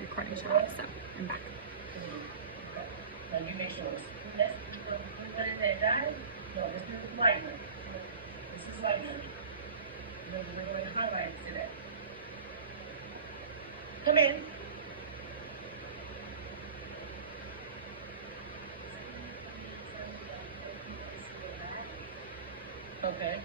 recording shut off, so I'm back. Now you make sure. What is that, guys? No, this is light one. This is light one. We're going to highlight today. Come in. Okay.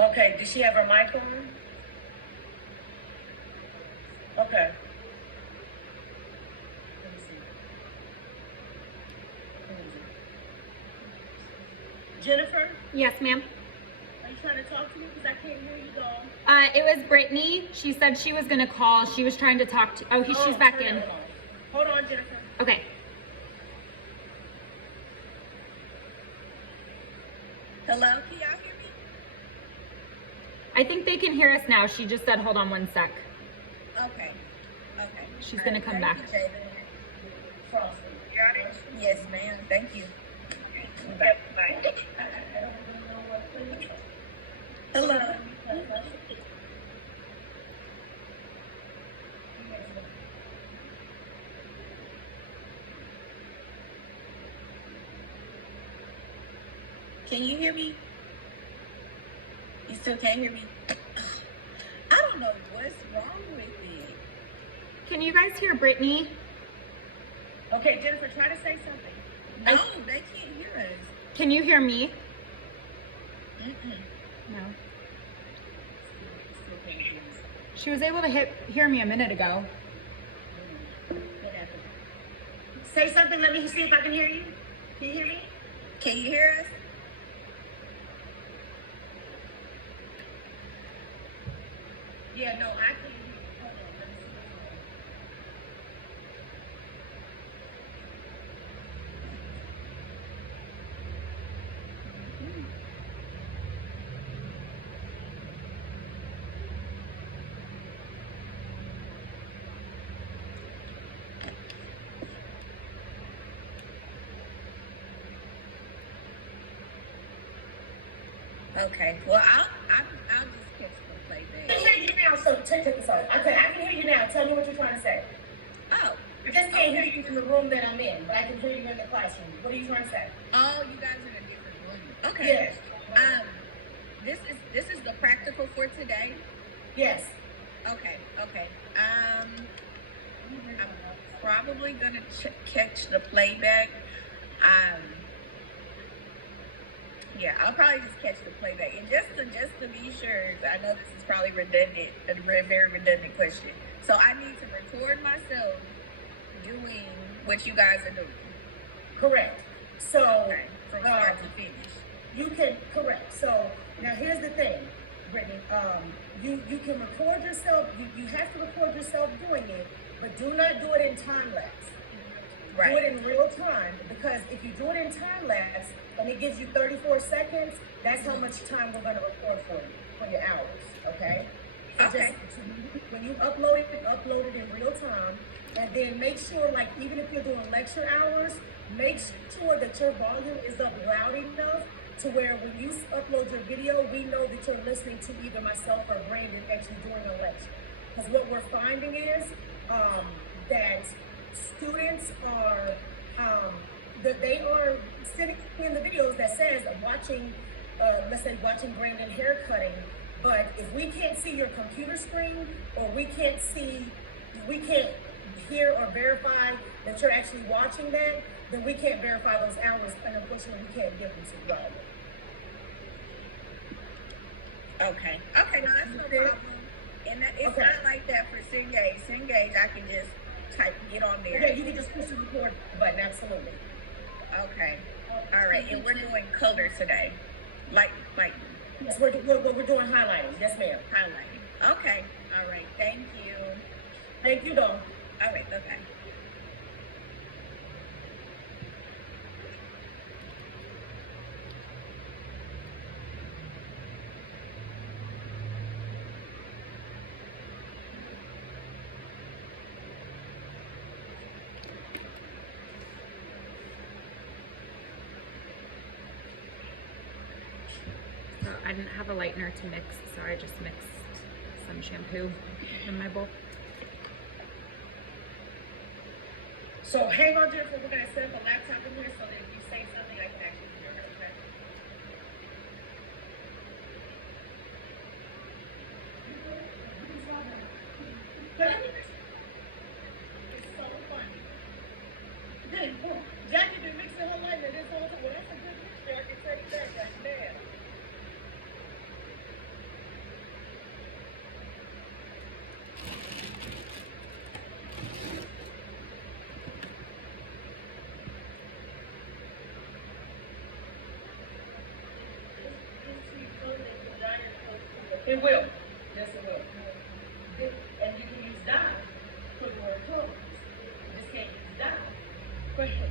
Okay, does she have her mic on? Okay. Let me see. Who is it? Jennifer, Yes, ma'am. are you trying to talk to me? Because I can't hear you, doll. It was Brittany. She said she was gonna call. She was trying to talk to. Oh, she's back turn in. it on. Hold on, Jennifer. Okay. Hello, can y'all hear me? I think they can hear us now. She just said, hold on one sec. Okay. Okay. She's gonna come back. Frosty. You got it? Yes, ma'am. Thank you. Hello. Can you hear me? You still can't hear me? I don't know what's wrong with it. Can you guys hear Brittany? Okay, Jennifer, try to say something. No, they can't hear us. Can you hear me? Mm-mm. No. Still can't hear us. She was able to hear me a minute ago. What happened? Say something, let me see if I can hear you. Can you hear me? Can you hear us? Yeah, no, I can't hear you. Hold on, let me see what's wrong. Okay, well, I'll just catch the playback. I can hear you now, so check this out. Okay, I can hear you now. Tell me what you're trying to say. Oh. I just can't hear you from the room that I'm in, but I can hear you in the classroom. What are you trying to say? Oh, you guys are in a different room. Okay. Yes. This is the practical for today. Yes. Okay. I'm probably gonna catch the playback. Yeah, I'll probably just catch the playback. And just to be sure, I know this is probably redundant, a very redundant question. So I need to record myself doing what you guys are doing. Correct. So from start to finish. You can correct. So now here's the thing, Brittany. You can record yourself. You have to record yourself doing it, but do not do it in time lapse. Right. Do it in real time, because if you do it in time lapse and it gives you 34 seconds, that's how much time we're going to record for your hours. Okay. So okay. Just, when you upload it in real time, and then make sure, like, even if you're doing lecture hours, make sure that your volume is up loud enough to where when you upload your video, we know that you're listening to either myself or Brandon actually doing a lecture. Because what we're finding is that students are that they are sitting in the videos that says watching, let's say watching Brandon hair cutting, but if we can't see your computer screen, or we can't hear or verify that you're actually watching that, then we can't verify those hours, and unfortunately we can't give them to you. Okay, no, that's no problem. And it's not like that for Cengage. Cengage, I can just get on there. Yeah, you can just push the record button, absolutely. Okay, all right, and we're doing color today. Like. Yes, we're doing highlighting. Yes, ma'am. Highlighting. Okay, all right, thank you. Thank you, Dawn. All right, okay. So I didn't have a lightener to mix, so I just mixed some shampoo in my bowl. So hang on, Jennifer. We're gonna set up a laptop in here so that if you say something, I can actually hear it. Okay. But it's so funny. Then, boom, Jackie been mixing her lighter this whole time. Well, that's a good mixture. I can tell you that right now. It will. Yes, it will. And you can use dye for your colors. You just can't use dye. Go ahead.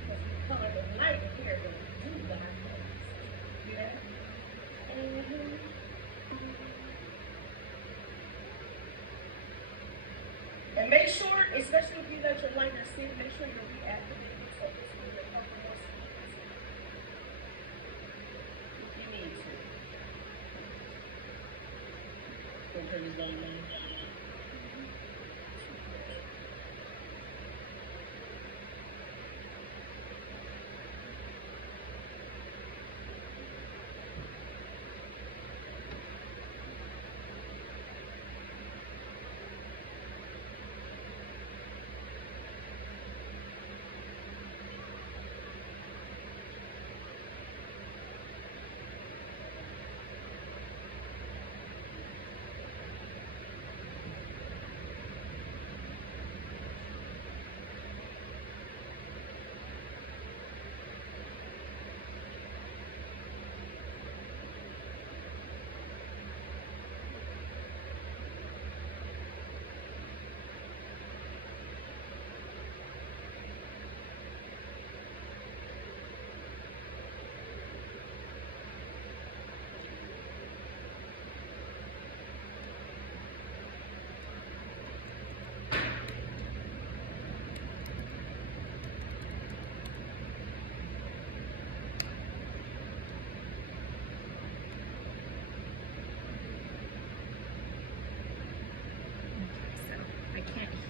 Because the color of light here will do dye colors. Yeah? And make sure, especially if you let your lighter sit, make sure you're reactivating so it's going to cover your skin. If you need to. Don't turn this on.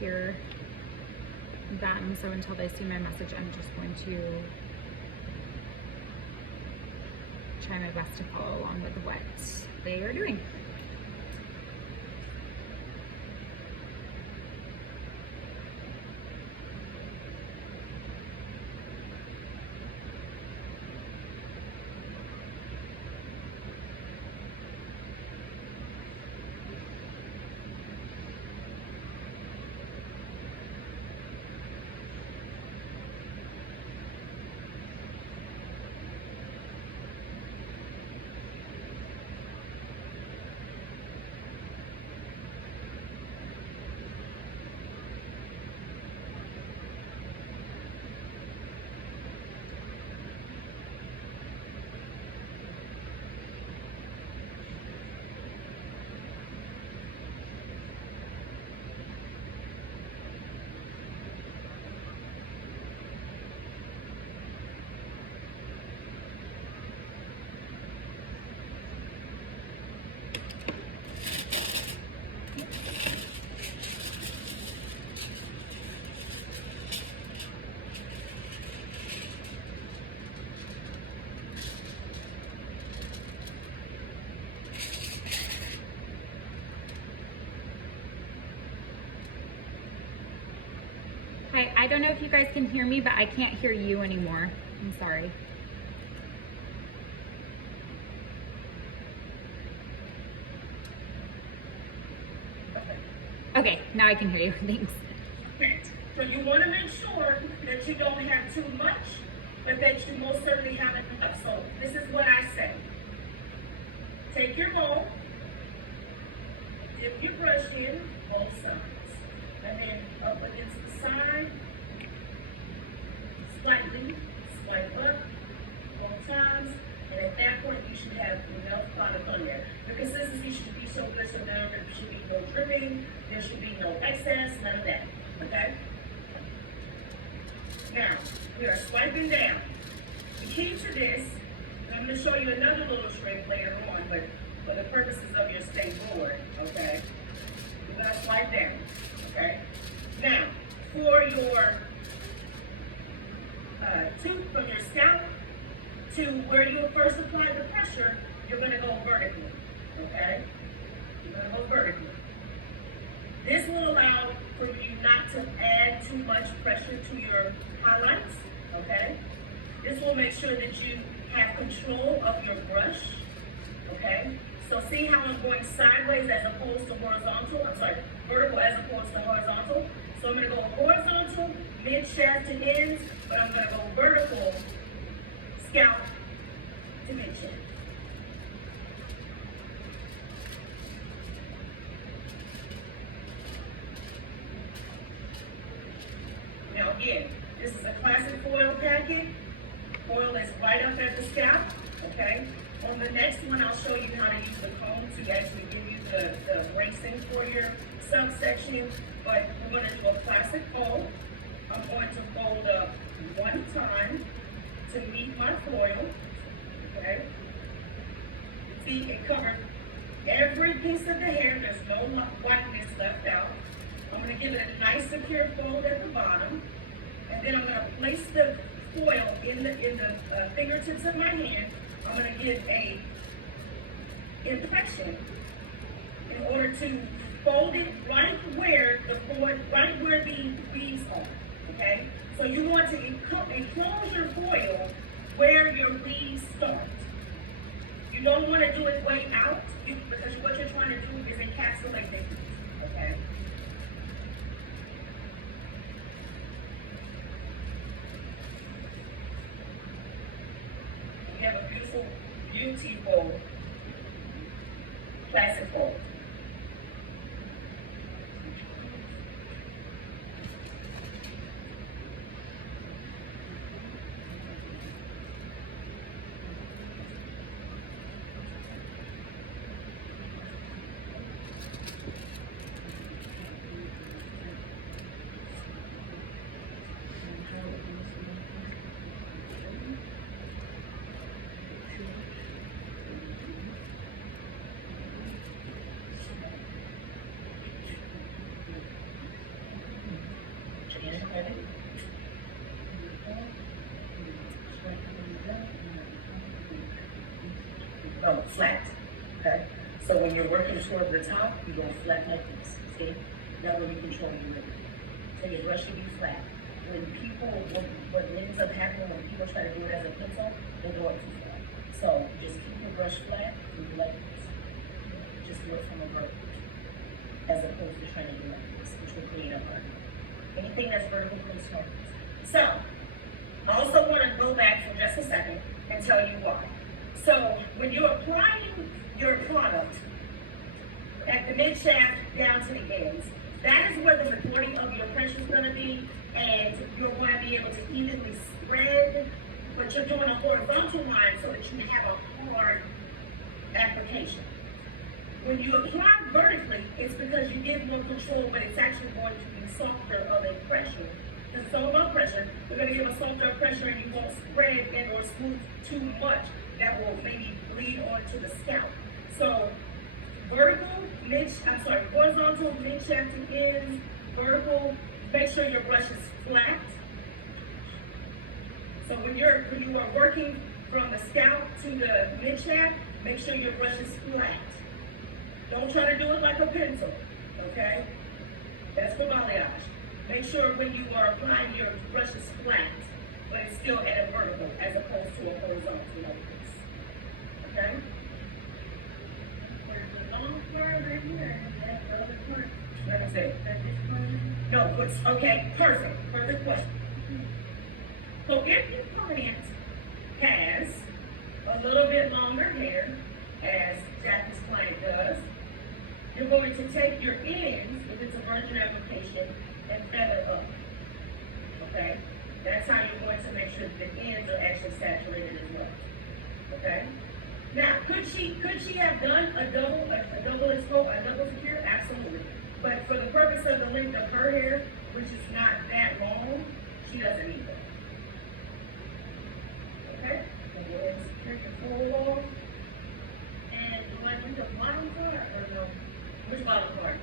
Hear them, so until they see my message, I'm just going to try my best to follow along with what they are doing. Hi, I don't know if you guys can hear me, but I can't hear you anymore. I'm sorry. Okay, now I can hear you. Thanks. So you want to make sure that you don't have too much, but that you most certainly have enough. So this is what I say. Take your bowl, dip your brush in both sides, and then up against the side, slightly, swipe up, 4 times, and at that point you should have enough product on there. The consistency should be so good so now there should be no dripping, there should be no excess, none of that, okay? Now, we are swiping down. The key to this, I'm gonna show you another little trick later on, but for the purposes of your state board, okay? You're gonna slide down, okay? Now, for your tooth from your scalp to where you'll first apply the pressure, you're gonna go vertically, okay? You're gonna go vertically. This will allow for you not to add too much pressure to your highlights, okay? This will make sure that you have control of your brush, okay? So see how I'm going sideways as opposed to horizontal? I'm sorry, vertical as opposed to horizontal. So I'm gonna go horizontal, mid-shaft to ends, but I'm gonna go vertical, scalp to mid-shaft. Now again, this is a classic foil packet. Foil is right up at the scalp, okay? On the next one, I'll show you how to use the comb to actually give you the bracing for your subsection, but we're gonna do a classic fold. I'm going to fold up one time to meet my foil, okay? See, it covers every piece of the hair. There's no whiteness left out. I'm gonna give it a nice secure fold at the bottom, and then I'm gonna place the foil in the fingertips of my hand. I'm gonna give a impression in order to fold it right where the foil, right where the leaves are. Okay, so you want to enclose your foil where your leaves start. You don't want to do it way out because what you're trying to do is encapsulate the leaves. Okay. We have a beautiful classic fold. No, flat, okay? So when you're working toward the top, you go flat like this, see? That way you control your rhythm. So your brush should be flat. What ends up happening when people try to do it as a pencil, they go up too far. So just keep your brush flat and do like this. Just do it from a vertical, as opposed to trying to do like this, which will create a burn. Anything that's vertical, please focus. So, I also want to go back for just a second and tell you why. So, when you're applying your product at the mid shaft down to the ends, that is where the majority of your pressure is going to be, and you're going to be able to evenly spread, but you're doing a horizontal line so that you can have a hard application. When you apply vertically, it's because you get more control, but it's actually going to be softer of a pressure. It's all about pressure. We're going to give a softer pressure, and you won't spread and or smooth too much. That will maybe bleed onto the scalp. So vertical, horizontal, mid shaft to ends, vertical. Make sure your brush is flat. So when you are working from the scalp to the mid shaft, make sure your brush is flat. Don't try to do it like a pencil, okay? That's for balayage. Make sure when you are applying your brush is flat, but it's still at a vertical as opposed to a horizontal like this. Okay? There's a long part right here. That's the other part. Let me see. No, it's okay. Perfect. Perfect question. So if your client has a little bit longer hair, as Jackie's client does, you're going to take your ends, if it's a virgin application, and feather up. Okay? That's how you're going to make sure that the ends are actually saturated as well. Okay? Now, could she have done a double secure? Absolutely. But for the purpose of the length of her hair, which is not that long, she doesn't need that. Okay? was take the fold off. And do I do the bottom part or no? Which bottom part?